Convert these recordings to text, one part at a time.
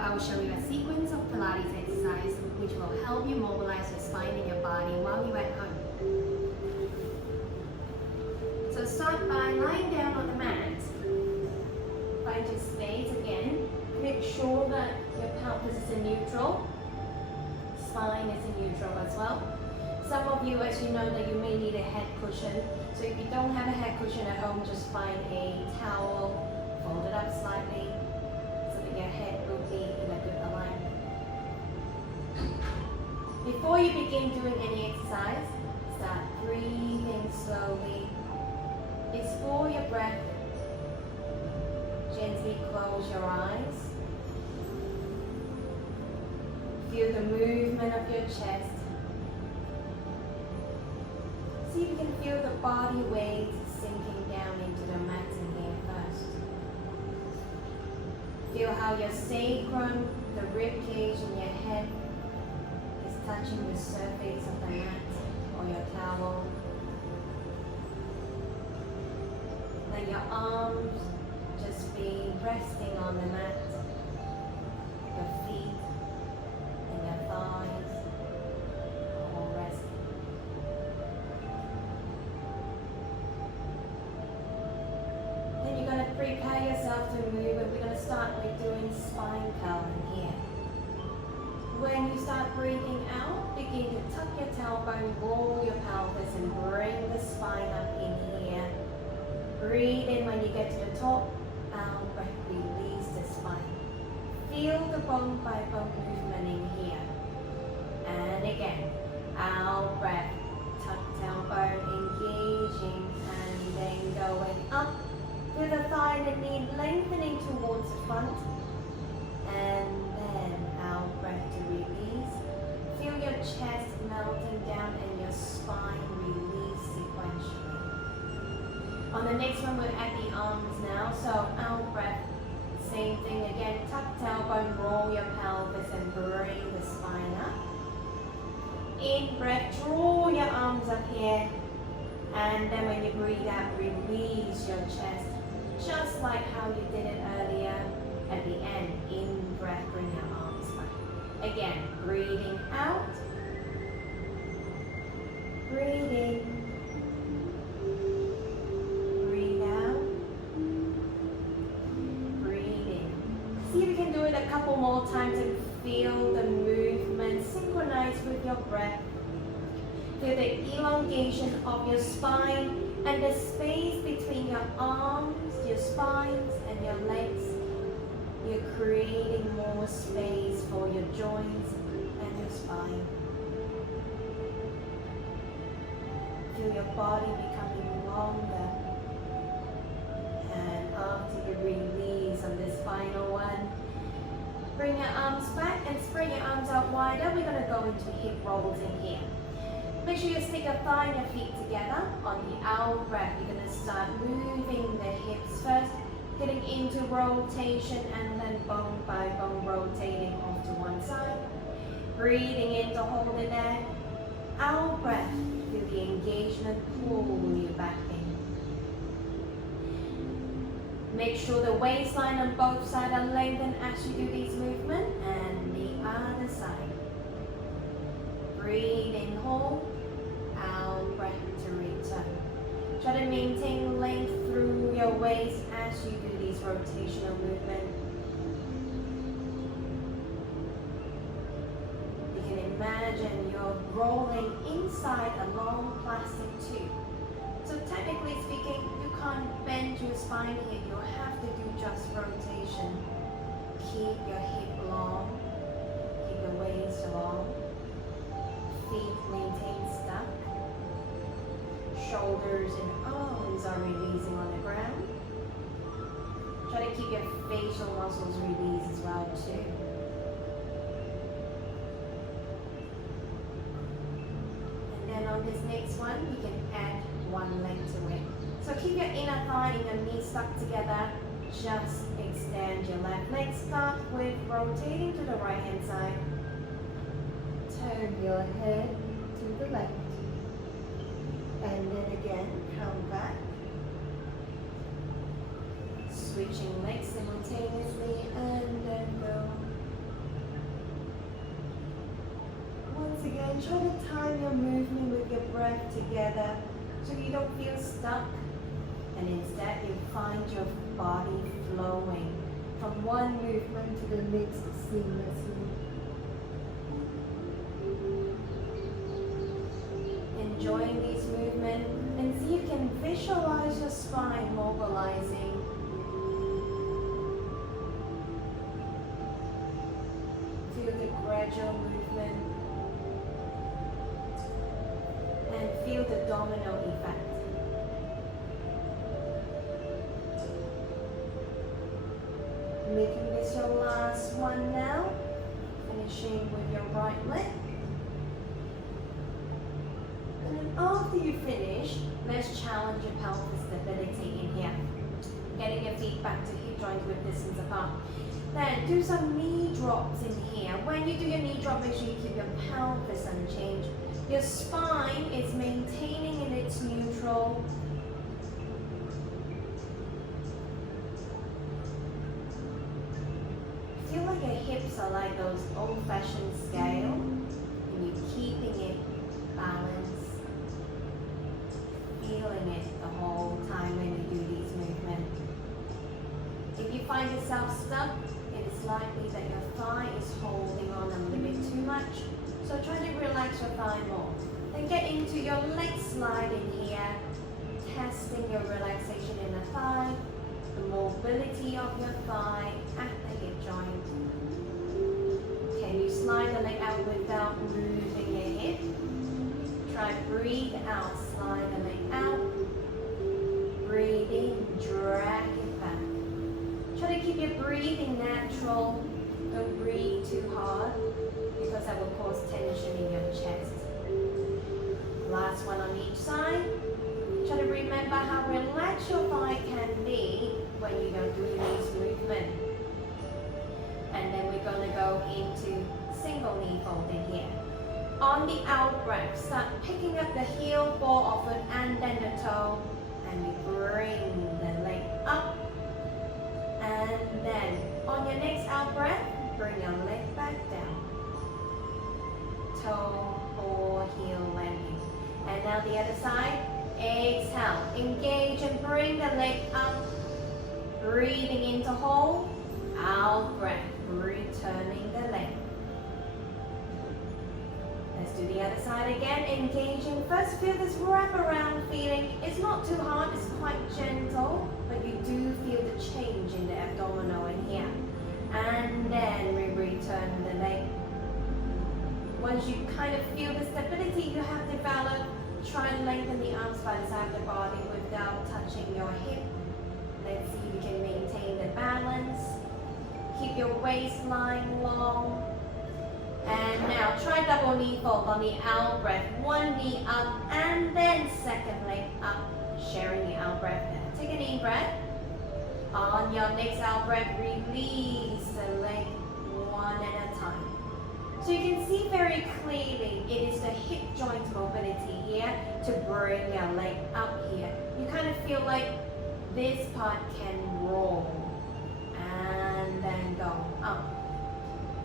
I will show you a sequence of Pilates exercise which will help you mobilize your spine and your body while you're at home. So start by lying down on the mat. Find your space again. Make sure that your pelvis is in neutral. Spine is in neutral as well. Some of you, as you know, that you may need a head cushion. So if you don't have a head cushion at home, just find a towel, fold it up slightly so that your head will be in a good alignment. Before you begin doing any exercise, start breathing slowly. Explore your breath. Gently close your eyes. Feel the movement of your chest. See if you can feel the body weight sinking down into the mat in here first. Feel how your sacrum, the rib cage in your head is touching the surface of the mat or your towel. Let your arms just be resting on the mat, your feet and your thighs are all resting. Then you're going to prepare yourself to move, and we're going to start with doing spine curl in here. When you start breathing out, begin to tuck your tailbone, roll your pelvis and bring the spine up in here. Breathe in when you get to the top. Out, breath, release the spine. Feel the bone by bone movement in here. And again, out, breath, tuck tailbone, engaging, and then going up with the thigh and the knee lengthening towards the front. And then out, breath to release. Feel your chest melting down and your spine release sequentially. On the next one, we'll add the arms now. So out, breath, same thing again. Tuck tailbone, roll your pelvis and bring the spine up. In breath, draw your arms up here. And then when you breathe out, release your chest. Just like how you did it earlier. At the end, in breath, bring your arms back. Again, breathing out. Breathing. A couple more times and feel the movement synchronize with your breath. Feel the elongation of your spine and the space between your arms, your spines and your legs. You're creating more space for your joints and your spine. Feel your body becoming longer. And after you release on this final one, bring your arms back and spread your arms out wider. We're going to go into hip rolls in here. Make sure you stick your thigh and your feet together. On the out breath, you're going to start moving the hips first, getting into rotation and then bone by bone rotating off to one side. Breathing in to hold it there. Out breath, feel the engagement, pull you back in. Make sure the waistline on both sides are lengthened as you do these movements, and the other side. Breathe in, hold, out, breath to return. Try to maintain length through your waist as you do these rotational movements. You can imagine you're rolling inside a long plastic tube. So technically speaking, you can't bend your spine here. You'll have to do just rotation. Keep your hip long. Keep your waist long. Feet maintain stuck. Shoulders and arms are releasing on the ground. Try to keep your facial muscles released as well too. And then on this next one, we can add one leg to it. So keep your inner thigh and your knees stuck together. Just extend your left leg. Start with rotating to the right hand side. Turn your head to the left. And then again, come back. Switching legs simultaneously and then go. and try to time your movement with your breath together so you don't feel stuck. And instead you find your body flowing from one movement to the next seamlessly. Enjoying these movements and see if you can visualize your spine mobilizing. Feel the gradual movement and feel the domino effect. Making this your last one now, finishing with your right leg. And then after you finish, let's challenge your pelvis stability in here. Getting your feet back to hip joint with distance apart. Then do some knee drops in here. When you do your knee drop, make sure you keep your pelvis unchanged. Your spine is maintaining in its neutral. Feel like your hips are like those old-fashioned scale, and you're keeping it balanced, feeling it the whole time when you do these movements. If you find yourself stuck, it is likely that your thigh is holding on a little bit too much, so try to relax your thigh more. Then get into your leg slide in here, testing your relaxation in the thigh, the mobility of your thigh at the hip joint. Can you slide the leg out without moving your hip? Try breathe out, slide the leg out. Breathe in, drag it back. Try to keep your breathing natural. Don't breathe too hard because that will cause tension in your chest. Last one on each side. Try to remember how relaxed your thigh can be when you go through these movements. And then we're going to go into single knee fold in here. On the out breath, start picking up the heel, ball of foot, and then the toe. And you bring the leg up. And then on your next out breath, bring your leg back down. Toe or heel landing. And now the other side. Exhale, engage and bring the leg up. Breathing in to hold. Out breath, returning the leg. Let's do the other side again. Engaging first. Feel this wraparound feeling. It's not too hard, it's quite gentle, but you do feel the change in the abdominal in here. And then we return the leg. Once you kind of feel the stability you have developed, try and lengthen the arms by the side of the body without touching your hip. Let's see if you can maintain the balance. Keep your waistline long. And now try double knee fold on the out breath. One knee up and then second leg up. Sharing the out breath there. Take a deep breath. On your next out breath, release the leg one at a time. So you can see very clearly it is the hip joint mobility here to bring your leg up here. You kind of feel like this part can roll and then go up.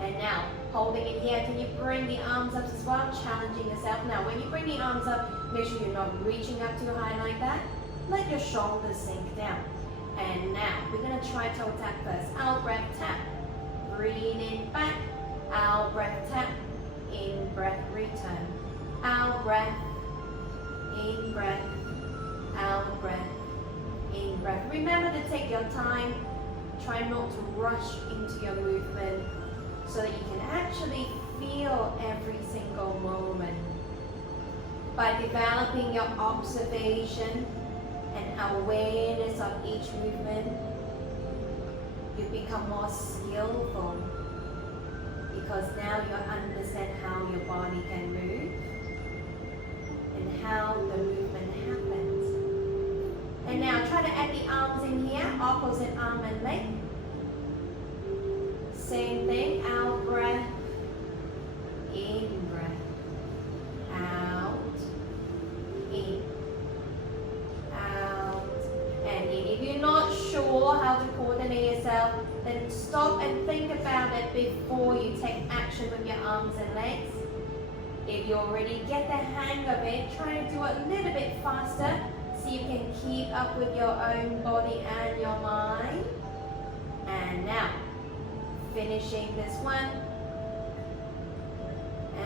And now, holding it here, can you bring the arms up as well, challenging yourself. Now, when you bring the arms up, make sure you're not reaching up too high like that. Let your shoulders sink down. And now, we're going to try toe tap first. Out breath, tap. Breathe in, back. Out breath, tap. In breath, return. Out breath. In breath. Out breath. In breath. Remember to take your time. Try not to rush into your movement so that you can actually feel every single moment. By developing your observation and awareness of each movement, you become more skillful because now you understand how your body can move and how the movement happens. And now try to add the arms in here, opposite arm and leg. Same thing, out breath, in breath, out, in, out, and in. If you're not sure how to coordinate yourself, then stop and think about it before you take action with your arms and legs. If you already get the hang of it, try to do it a little bit faster so you can keep up with your own body and your mind. And now, finishing this one.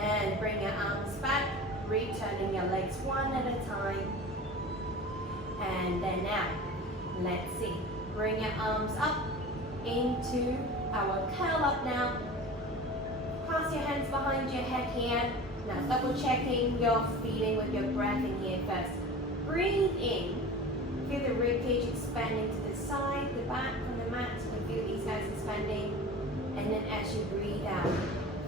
And bring your arms back, returning your legs one at a time. And then now, let's see. Bring your arms up into our curl up now. Pass your hands behind your head here. Now double checking your feeling with your breath in here first. Breathe in. Feel the ribcage expanding to the side, the back on the mat. You can feel these guys expanding. And then as you breathe out,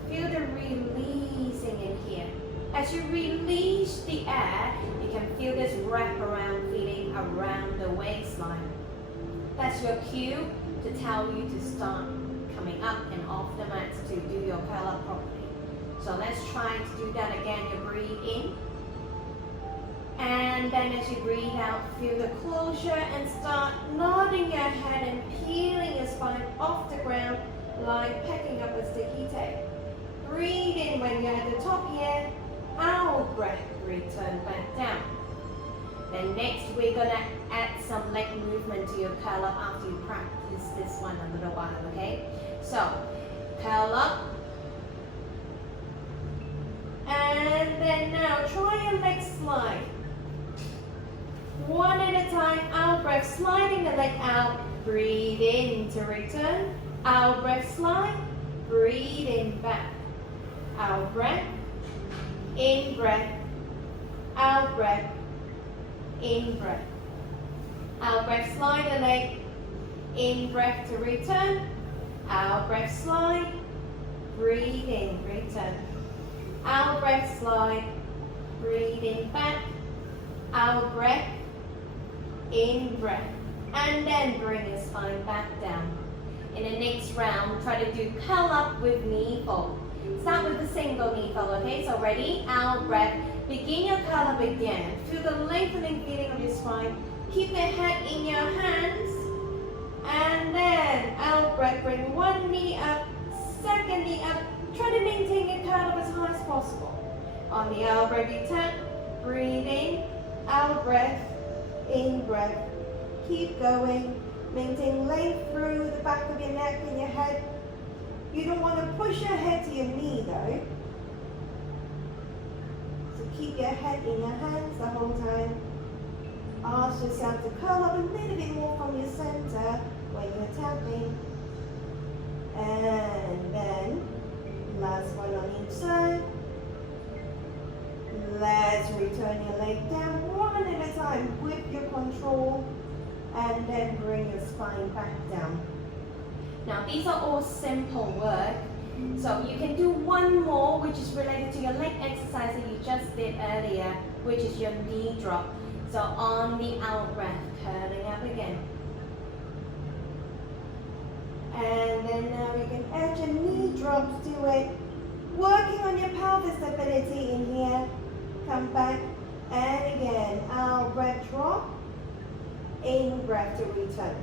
feel the releasing in here. As you release the air, you can feel this wraparound feeling around the waistline. That's your cue to tell you to start coming up and off the mat to do your curl up properly. So let's try to do that again. You breathe in. And then as you breathe out, feel the closure and start nodding your head and peeling your spine off the ground like packing up a sticky tape. Breathe in when you're at the top here. Out breath, return back down. Then next we're gonna add some leg movement to your curl up after you practice this one a little while, okay? So, curl up. And then now try your leg slide. One at a time, out breath, sliding the leg out. Breathe in to return. Out breath, slide. Breathe in back. Out breath. In breath. Out breath. In breath. Out breath, slide the leg. In breath to return. Out breath, slide. Breathe in, return. Out breath, slide. Breathe in back. Out breath. In breath. And then bring your spine back down. In the next round, try to do curl up with knee fold. Start with the single knee fold, okay? So ready? Out breath. Begin your curl up again. Feel the lengthening feeling of your spine. Keep the head in your hands. And then out breath. Bring one knee up, second knee up. Try to maintain your curl up as high as possible. On the out breath, you tap. Breathe in. Out breath. In breath. Keep going. Maintain length through the back of your neck and your head. You don't want to push your head to your knee though. So keep your head in your hands the whole time. Ask yourself to curl up a little bit more from your center when you're tapping. And then, last one on each side. Let's return your leg down one at a time with your control. And then bring your spine back down. Now these are all simple work. So you can do one more which is related to your leg exercise that you just did earlier, which is your knee drop. So on the out breath, curling up again. And then now you can add your knee drops to it. Working on your pelvis stability in here. Come back and again, out breath drop. In breath to return.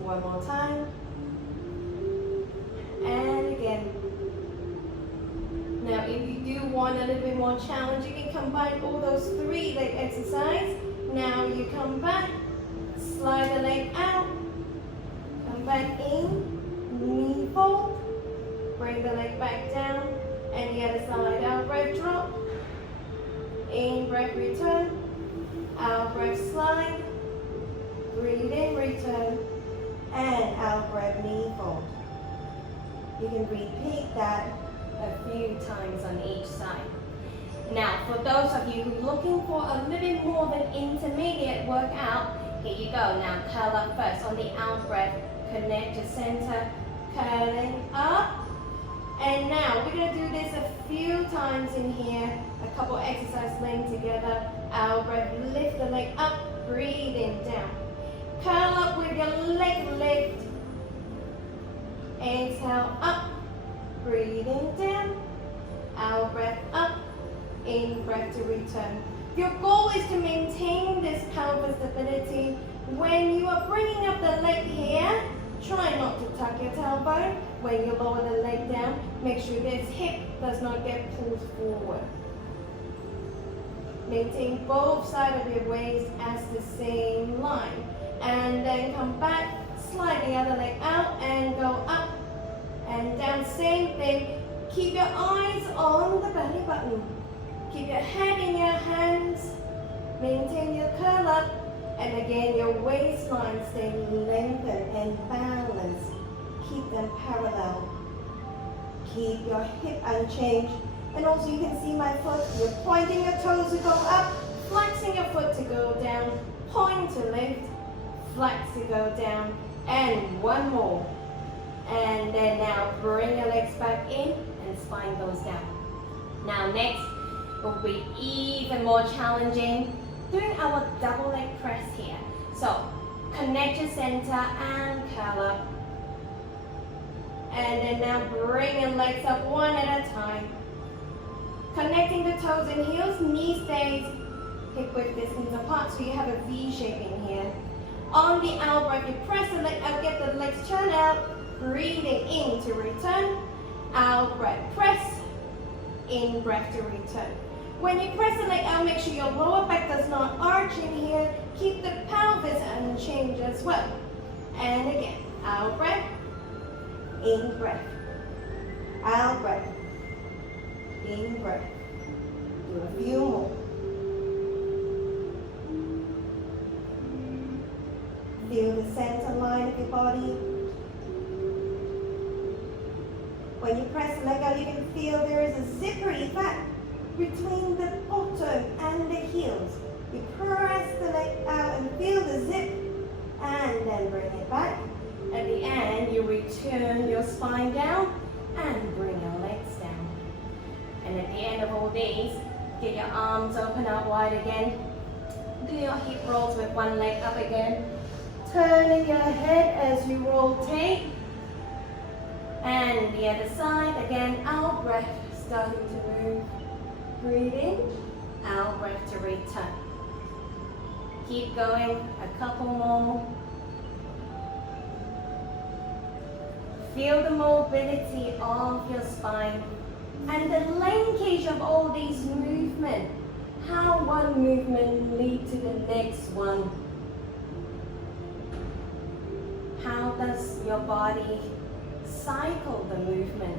One more time. And again. Now if you do want a little bit more challenge, you can combine all those three leg exercise. Now you come back, slide the leg out, come back in, knee fold, bring the leg back down, and the other side, out breath drop, in breath return, out breath slide, breathe in, return, and out breath knee fold. You can repeat that a few times on each side. Now, for those of you who are looking for a little bit more of an intermediate workout, here you go. Now, curl up first on the out breath. Connect your center, curling up. And now, we're going to do this a few times in here. A couple exercises linked together. Out breath, lift the leg up, breathing down. Curl up with your leg lift. Exhale up, breathing down. Out breath up, in breath to return. Your goal is to maintain this pelvis stability. When you are bringing up the leg here, Try not to tuck your tailbone. When you lower the leg down, make sure this hip does not get pulled forward. Maintain both sides of your waist as the same line. And then come back, slide the other leg out and go up and down. Same thing. Keep your eyes on the belly button. Keep your head in your hands. Maintain your curl up. And again, your waistline stay lengthened and balanced. Keep them parallel. Keep your hip unchanged. And also you can see my foot. You're pointing your toes to go up, flexing your foot to go down, point to lift, flex to go down, and one more. And then now bring your legs back in and spine goes down. Now next will be even more challenging, doing our double leg press here. So connect your center and curl up. And then now bring your legs up one at a time. Connecting the toes and heels, knee stays hip width distance apart, so you have a V shape in here. On the out breath, you press the leg out, get the legs turn out, breathing in to return, out breath, press, in breath to return. When you press the leg out, make sure your lower back does not arch in here, keep the pelvis unchanged as well. And again, out breath, in breath, out breath, in breath. Do a few more. Feel the center line of your body. When you press the leg out, you can feel there is a zipper effect between the bottom and the heels. You press the leg out and feel the zip, and then bring it back. At the end, you return your spine down and bring your legs down. And at the end of all these, get your arms open out wide again. Do your hip rolls with one leg up again. Turning your head as you rotate. And the other side, again, out breath, starting to move. Breathe in, out breath to return. Keep going, a couple more. Feel the mobility of your spine and the linkage of all these movements. How one movement leads to the next one. How does your body cycle the movement?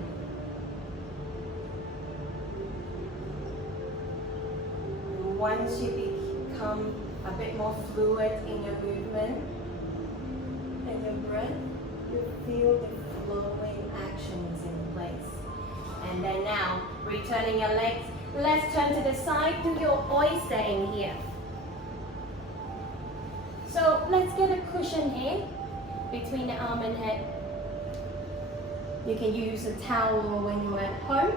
Once you become a bit more fluid in your movement and your breath, you feel the flowing actions in place. And then now, returning your legs, let's turn to the side, do your oyster in here. So let's get a cushion here between the arm and head. You can use a towel when you're at home.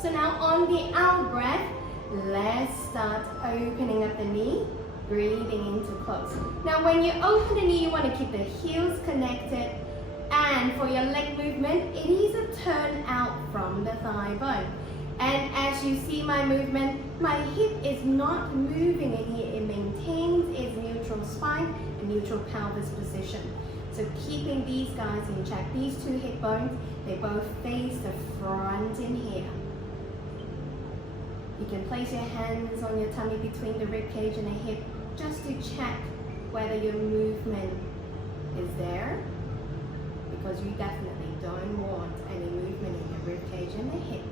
So now on the out breath, let's start opening up the knee, breathing into close. Now when you open the knee, you want to keep the heels connected. And for your leg movement, it is a turn out from the thigh bone. And as you see my movement, my hip is not moving in here. It maintains its neutral spine and neutral pelvis position. So keeping these guys in check. These two hip bones, they both face the front in here. You can place your hands on your tummy between the rib cage and the hip just to check whether your movement is there, because you definitely don't want any movement in your rib cage and the hip,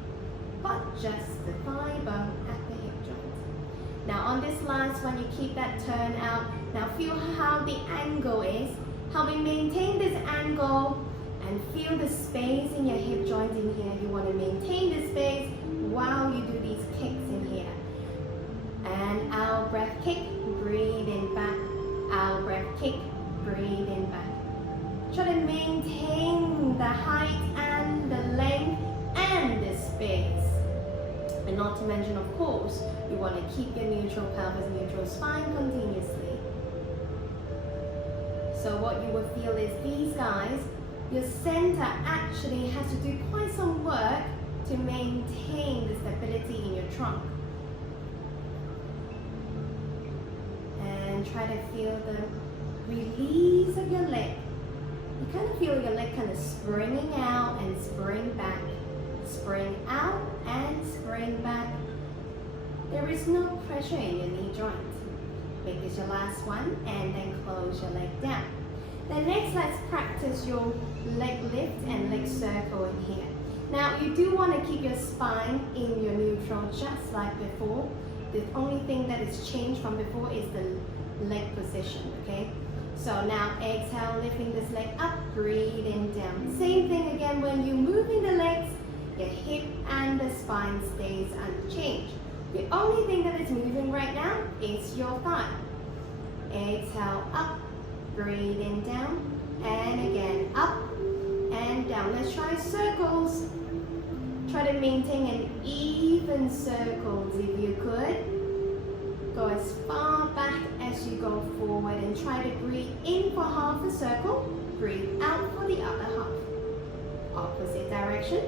but just the thigh bone at the hip joint. Now on this last one, you keep that turn out. Now feel how the angle is, how we maintain this angle, and feel the space in your hip joint in here. You want to maintain the space while you do these kicks in here. And out breath kick, breathe in back. Out breath kick, breathe in back. Try to maintain the height and the length and the space. And not to mention, of course, you want to keep your neutral pelvis, neutral spine continuously. So what you will feel is these guys, your center actually has to do quite some work to maintain the stability in your trunk. And try to feel the release of your leg You kind of feel your leg kind of springing out and spring back. Spring out and spring back. There is no pressure in your knee joint. Make this your last one and then close your leg down. Then next, let's practice your leg lift and leg circle in here. Now, you do want to keep your spine in your neutral just like before. The only thing that is changed from before is the leg position, okay? So now exhale, lifting this leg up, breathing down. Same thing again when you're moving the legs, your hip and the spine stays unchanged. The only thing that is moving right now is your thigh. Exhale, up, breathing down, and again, up and down. Let's try circles. Try to maintain an even circles if you could. Go as far back as you go forward and try to breathe in for half a circle. Breathe out for the other half. Opposite direction.